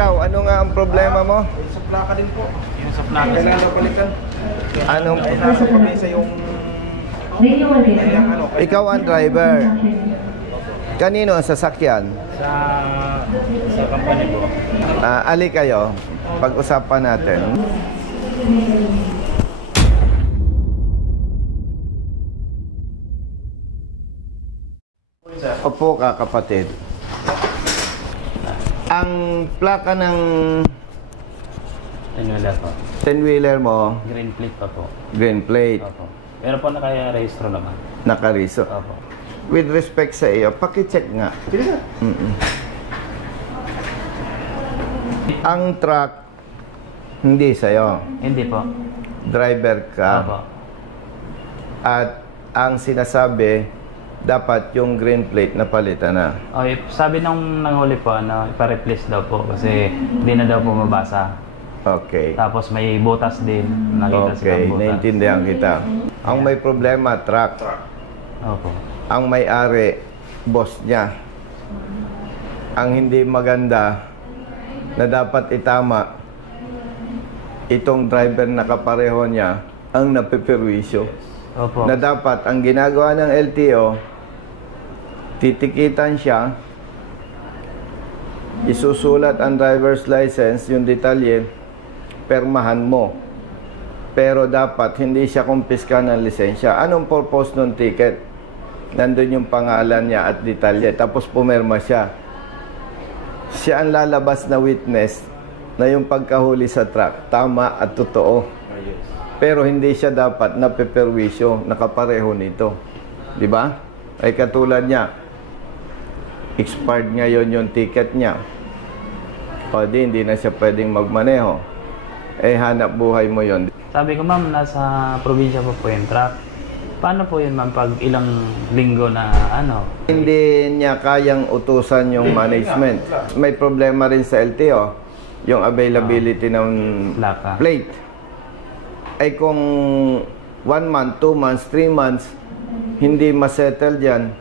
Ikaw, ano nga ang problema mo? Sa plaka din po. Yung sa plaka. Kailangan palitan. Anong? Nasa pamisa yung... Ikaw ang driver. Kanino ang sasakyan? Sa company po. Ali kayo. Pag-usapan natin. Opo ka, kapatid. Ang plaka ng 10-wheeler po. 10-wheeler mo, Green plate pa po. green plate, Opo. Pero po naka-rehistro naman. nakariso. Opo. With respect sa iyo, pakicheck nga. Sige sir. Ang truck, hindi sa'yo. Hindi po. Driver ka. Opo. At ang sinasabi, dapat yung green plate na palitan na. Okay, sabi nung nanghuli po, ipa-replace daw po kasi hindi na daw po mabasa. Okay. Tapos may butas din. Nakita Okay, butas. naintindihan kita. Ang may problema, truck. Opo. Ang may-ari, boss niya. Ang hindi maganda na dapat itama, itong driver na kapareho niya ang napiperwisyo. Opo. Na dapat ang ginagawa ng LTO, titikitan siya, isusulat ang driver's license, yung detalye, permahan mo. Pero dapat hindi siya kumpiska ng lisensya. Anong purpose ng ticket? Nandun yung pangalan niya at detalye. Tapos pumirma siya. Siya ang lalabas na witness na yung pagkahuli sa truck, tama at totoo. Pero hindi siya dapat napeperwisyo, nakapareho nito. Di ba? Ay katulad niya, expired ngayon yung ticket niya. O hindi na siya pwedeng magmaneho. Eh hanap buhay mo yon. Sabi ko, ma'am, nasa probinsya po yung truck. Paano po yun, ma'am, pag ilang linggo na Hindi niya kayang utusan yung management. May problema rin sa LTO, yung availability ng plaka? plate. Ay kung 1 month, 2 months, 3 months, hindi masettle dyan,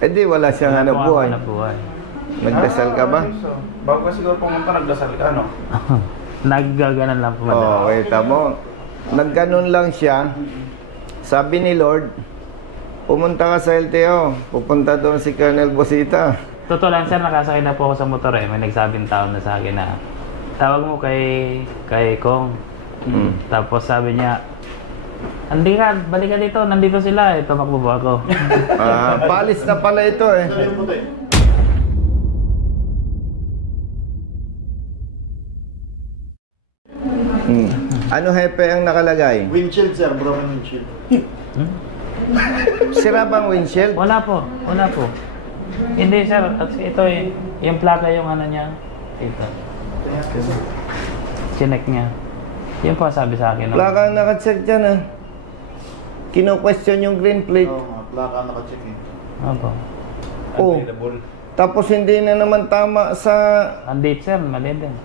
edi wala siyang hanap buhay. Nagdasal ka ba? Bago ka siguro pumunta, nagdasal ka, ano? Naggaganan lang po. Oo, kita mo. Nagganon lang siya. Sabi ni Lord, pumunta ka sa LTO. Pupunta doon si Colonel Bosita. Totoo lang, sir, nakasakay na po ako sa motor eh. May nagsabing tao na sa akin na tawag mo kay Kong. Tapos sabi niya, balik ka dito, nandito sila eh, tumakbo po ako. Palis na pala ito eh. Ano hepe ang nakalagay? Windshield sir, broken windshield. Sira bang windshield? Wala po. Hindi sir, ito eh, yung plaka yung niya. Ito. Chinek niya. Yun po sabi sa akin. Plaka ang nakacheck dyan ah. Kino-question yung green plate. Oo, mga plaka nakacheck eh. Opo. Oh. Tapos hindi na naman tama sa... Ang date sir, mali din.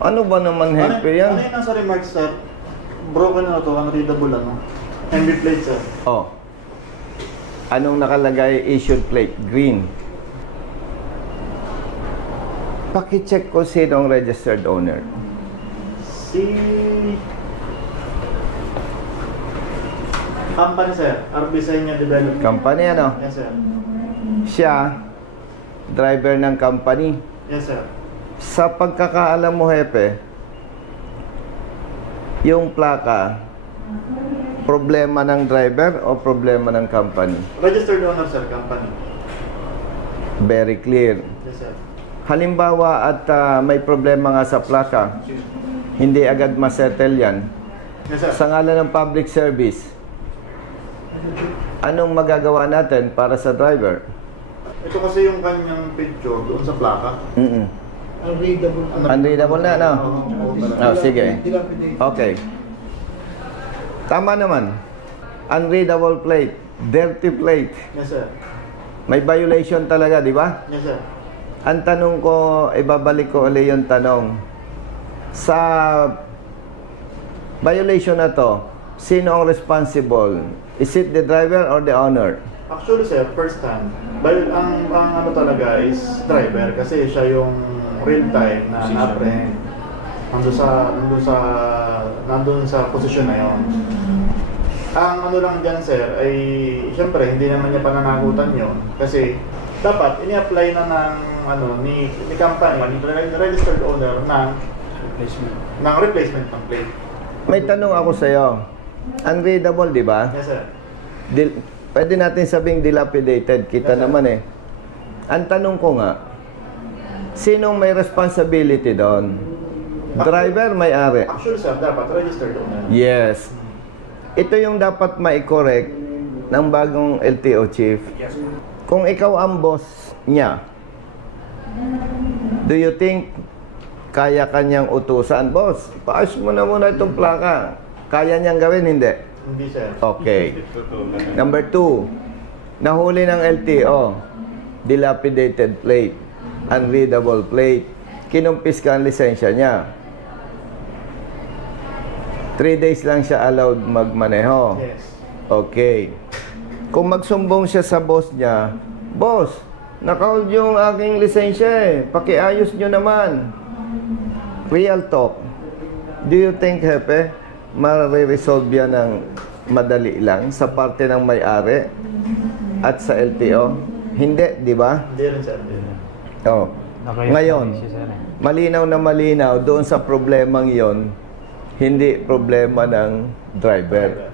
Ano ba naman hepe yan? Ano yung nasa remarks sir? Broken na to, unreadable ano? MB plate sir. Oh. Anong nakalagay? Issued plate. Green. Paki-check ko sino ang registered owner. Si... Company sir, RB Senya Development. Company ano? Yes sir. Siya, driver ng company. Yes sir. Sa pagkakaalam mo, hepe, yung plaka, problema ng driver o problema ng company? Registered owner sir, company. Very clear. Yes sir. Halimbawa at may problema nga sa plaka, hindi agad masettle yan. Yes sir. Sa ngalan ng public service, anong magagawa natin para sa driver? Ito kasi yung kanyang picture doon sa plaka. Unreadable. Unreadable na, no? Oo, sige. Okay. Tama naman. Unreadable plate. Dirty plate. Yes sir. May violation talaga, di ba? Yes sir. Ang tanong ko, ibabalik ko ulit yung tanong. Sa violation na to, sino ang responsible? Is it the driver or the owner? Actually sir, first hand. Dahil ang ano talaga is driver kasi siya yung real time na na-print, nandun sa posisyon na yon. Ang ano lang dyan, sir, ay siyempre hindi naman niya pananagutan yon kasi dapat ini-apply na ni company, ni registered owner ng replacement ng plate. May tanong ako sa'yo. Unreadable, di ba? Yes, sir. Pwede natin sabing dilapidated. Kita naman eh. Ang tanong ko nga, sinong may responsibility doon? Driver, may-ari? Actually, sir, dapat registered owner. Yes. Ito yung dapat ma-correct ng bagong LTO chief. Kung ikaw ang boss niya, do you think kaya kanyang utusan? Boss, paayos mo na muna itong plaka. Kaya niyang gawin, hindi? Hindi, sir. Okay. Number 2, nahuli ng LTO, dilapidated plate, unreadable plate, kinumpis ka ang lisensya niya. 3 days lang siya allowed magmaneho. Yes. Okay. Kung magsumbong siya sa boss niya, boss, naka-hold yung aking lisensya eh. Pakiayos nyo naman. Real talk. Do you think, Hepe, mariresolve yan ng madali lang sa parte ng may-ari at sa LTO? Hindi, di ba? Hindi rin, sir. Oh. Ngayon, malinaw na malinaw doon sa problemang yon, hindi problema ng driver.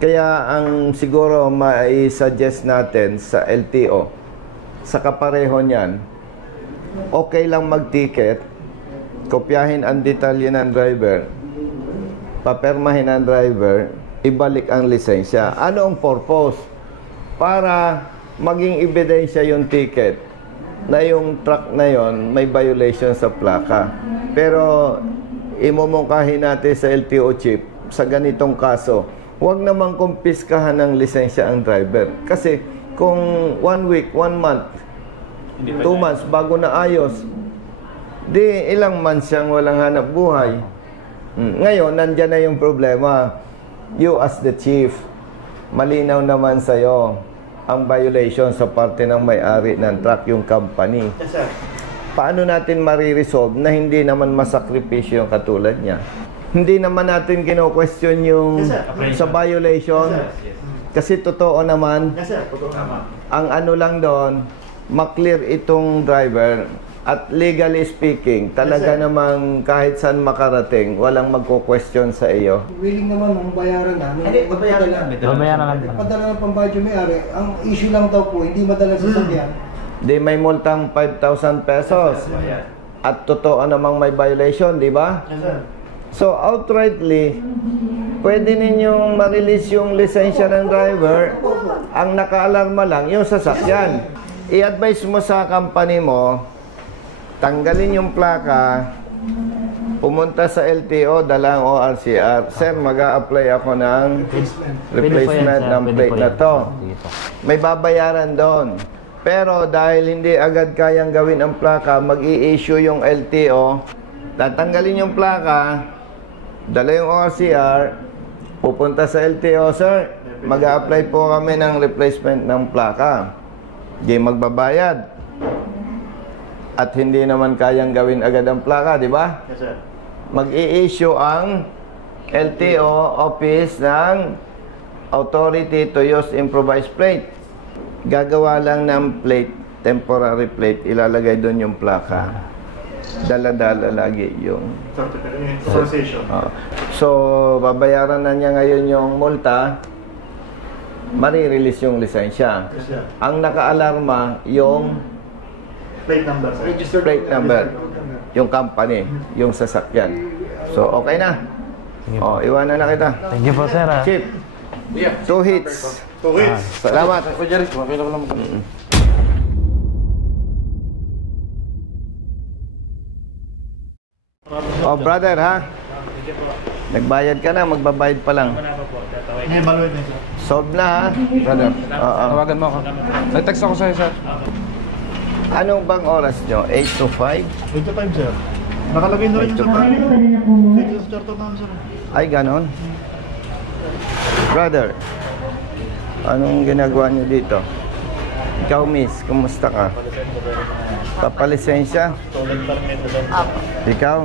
Kaya ang siguro mai-suggest natin sa LTO, sa kapareho niyan, okay lang mag-ticket, kopyahin ang detalye ng driver, papermahin ang driver, ibalik ang lisensya. Ano ang purpose? Para maging ebidensya yung ticket na yung truck na yon may violation sa plaka. Pero imumungkahin natin sa LTO chief, sa ganitong kaso, huwag namang kumpiskahan ng lisensya ang driver. Kasi kung 1 week, 1 month, 2 months bago na ayos, di ilang months siyang walang hanap buhay. Ngayon, nandyan na yung problema. You as the chief, malinaw naman sa'yo ang violation sa parte ng may-ari ng truck, yung company. Yes, sir. Paano natin mariresolve na hindi naman masakripisyo yung katulad niya? Hindi naman natin kino-question yung sa violation. Yes, sir. Kasi totoo naman, Yes, sir. Totoo naman. ang ano lang doon, maklear itong driver at legally speaking, talaga Yes, sir. namang kahit saan makarating, walang magko-question sa iyo. Willing naman ang bayaran namin. Hindi, babayaran namin. Babayaran namin. Padala ng pambayad yung may-ari. Ang issue lang daw po, hindi madala sa sasakyan. Di may multang 5,000 pesos. At totoo namang may violation, di ba? Yes, sir. So outrightly, pwede ninyong ma-release yung lisensya ng driver. Ang naka-alarma lang yung sasakyan. I-advise mo sa company mo, tanggalin yung plaka, pumunta sa LTO, dala ang ORCR. Sir, mag-a-apply ako ng replacement ng plate na to. May babayaran doon. Pero dahil hindi agad kayang gawin ang plaka, mag-i-issue yung LTO, tatanggalin yung plaka, dala yung ORCR, pupunta sa LTO, sir, mag-a-apply po kami ng replacement ng plaka. Di magbabayad. At hindi naman kayang gawin agad ang plaka, di ba? Yes, sir. Mag-i-issue ang LTO office ng authority to use improvised plate. Gagawa lang ng plate, temporary plate, ilalagay doon yung plaka. Dala-dala lagi yung Authorization. So, babayaran na niya ngayon yung multa, marirelease yung lisensya. Yes, sir. Ang naka-alarma, yung Plate number, sir. Registered plate number, yung company, yung sasakyan. So, okay na. O, iwanan na kita. Thank you po, sir. Chief, 2 hits. 2 weeks. Salamat. Oh, brother, ha? Nagbayad ka na, magbabayad pa lang. I-evaluate na, sir. Solve na, ha? Brother. Oo. Tawagan mo ako. Nag-text ako sa'yo, sir. Anong bang oras nyo? 8 to 5? 8 to 5, sir. Nakalagay na rin Ito yung pa. dito sa charter namin, sir. Ay, ganon. Brother, anong ginagawa nyo dito? Ikaw, miss, kumusta ka? Papalisensya? Stolen permit na daw. Opo. Ikaw?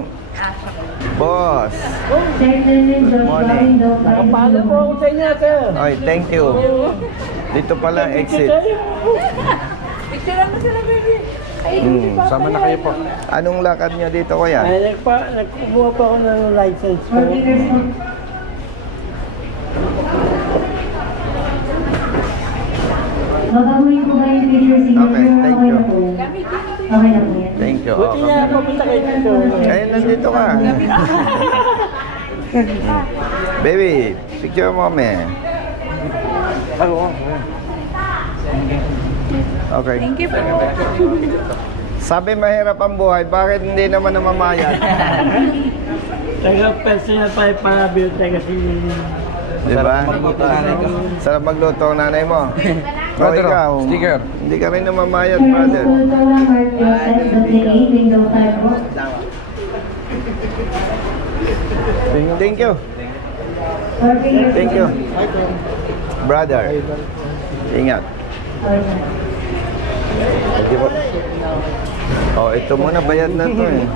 Boss. Good morning. Nakapalo po ako sa inyo, sir. Oy, thank you. Dito pala exit. Picture mo sila, baby. Sama na kayo po. Anong lakad nyo dito, kuya? Nagkukuha pa ako ng license ko. Okay, thank you. Okay na po yan. Thank you. Buti na papunta kayo dito. Ayun, nandito ka. Baby, picture mo, me. Okay. Thank you po. Sabi mahirap ang buhay, bakit hindi naman namamayat? Taga-personal pa yung para-build kasi Di ba? Sarap magluto ang nanay mo. O Brother, ikaw, sticker. hindi ka rin namamayat, brother. Thank you. Thank you. Brother, ingat. Thank you po. Oh, ito muna, bayad na to eh.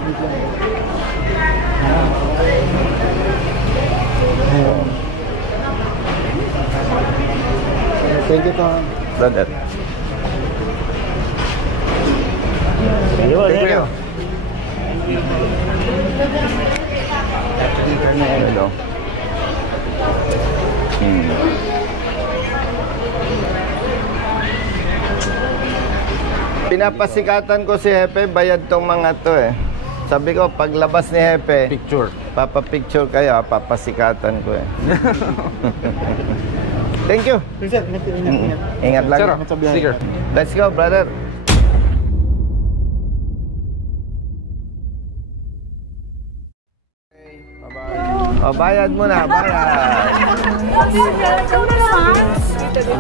Thank you, Tom. Brother. Thank you. Hello. Pinapasikatan ko si Hepe, bayad tong mga to eh. Sabi ko, paglabas ni Hepe, Picture. papapicture kayo, papasikatan ko eh. Thank you. Sir, ingat. Ingat lang. Sir, sticker. Let's go, brother. O, bayad mo na, bayad.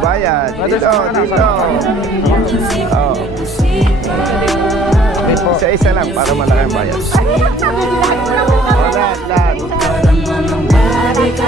Bayad. Dito, dito. Oh. Isa-isa lang para malaki ang bayad. O, lahat. Okay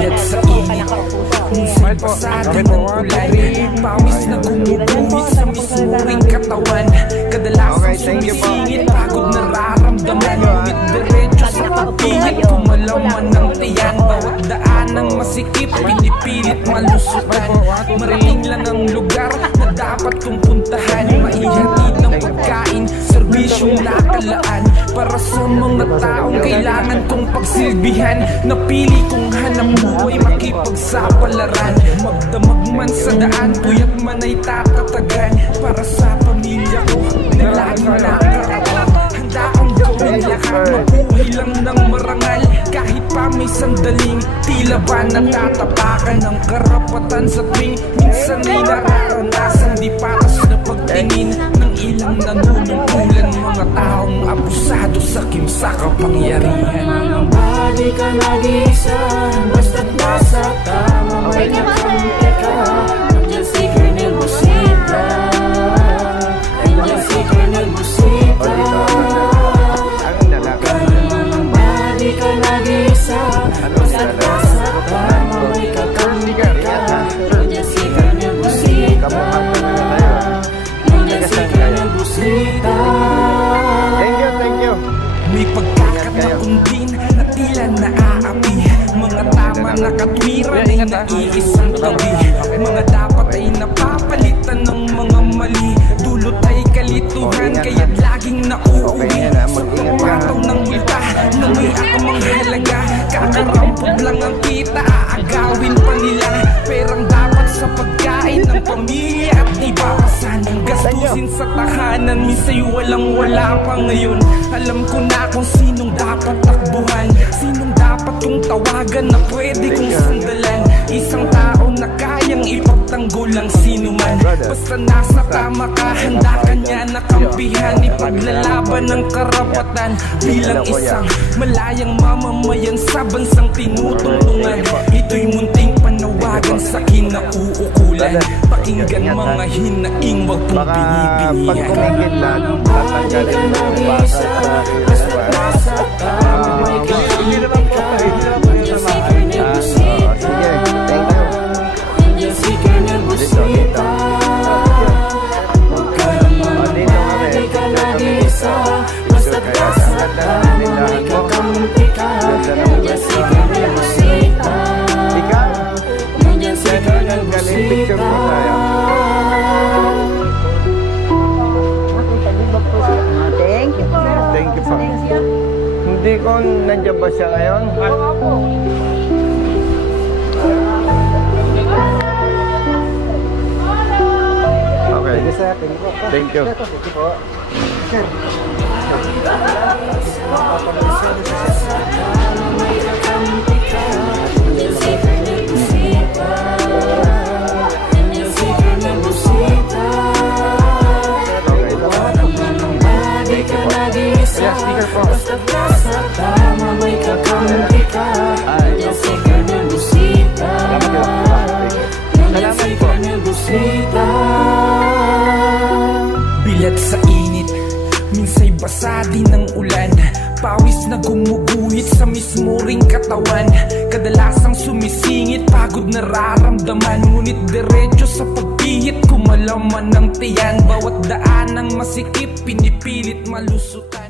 po. Mike po. 1, 2, 3. Mike po. Okay po. 1, 2, 3. Pawis na gumuguhit sa misuring katawan. Kadalasang sumisingit, pagod nararamdaman. Ngunit diretso sa pagpihit, kumalaman ng tiyan. Bawat daan ng masikip, pinipilit malusutan. Marating lang ang lugar na dapat kong puntahan. Maihatid ng pagkain, serbisyong nakalaan. Para sa mga taong kailangan kong pagsilbihan. Napili kong hanap buhay, makipagsapalaran. Magdamag man sa daan, puyat man ay tatatagan. Para sa pamilya ko, na laging nakarap. Handa akong gawin lahat, mabuhay lang ng marangal. Kahit pa may sandaling, tila ba natatapakan ng karapatan sa tuwing minsan ay nararanasan. Di patas na pagtingin ng ilang nanunungkulan. Mga taong abusado sa kimsa kapangyarihan. Mga badi ka nag-iisa, basta't nasa tama may kakampi ka. Nandiyan si Colonel Busita, nandiyan si Colonel Busita. Mga badi ka nag-iisa, basta't nasa tama may kakampi ka. Nandiyan si Colonel Busita, nandiyan si Colonel Busita. Thank you. May pagkakataon din na tila naaapi. Mga tama na katwiran ay naiisang tabi. Mga dapat ay napapalitan ng mga mali. Dulot ay kalituhan, kaya't laging nauuwi. Pataw ng multa, nangoy ako mang halaga. Kakarampod lang ang kita, aagawin pa nila. Perang dapat sa pagkain ng pamilya at iba pa sanang gastusin sa tahanan. Minsa'y walang-wala pa ngayon. Alam ko na kung sinong dapat takbuhan, sinong dapat kong tawagan na pwede kong sandalan. Isang tao na kayang ipagtanggol ang sinuman. Basta nasa tama ka, handa ka niya na kampihan. Ipaglalaban ng karapatan bilang isang malayang mamamayan sa bansang tinutulungan. Ito'y munting panawagan sa kinauukulan. Pakinggan mga hinaing, wag pong Baka pag binibingihan. kumikidlat, tatanggalin mo yung basa sa Hindi naman po, hindi naman po yung tamaan. sige, thank you. Dito, dito. Dito kami. Picture kaya. Ang ganda ng tindahan mo. Ganda ng pwesto. Ikaw? Ganda ng galing. Picture mo tayo. Thank you po. Thank you po. Hindi ko nandiyan ba siya ngayon? Okay. Thank you. Speaker po. Bilat sa init, minsay basa din ng ulan. Pawis na gumuguhit sa mismo ring katawan. Kadalasang sumisingit, pagod nararamdaman. Ngunit diretso sa pagpihit, kumalaman ng tiyan. Bawat daan ng masikip, pinipilit malusutan.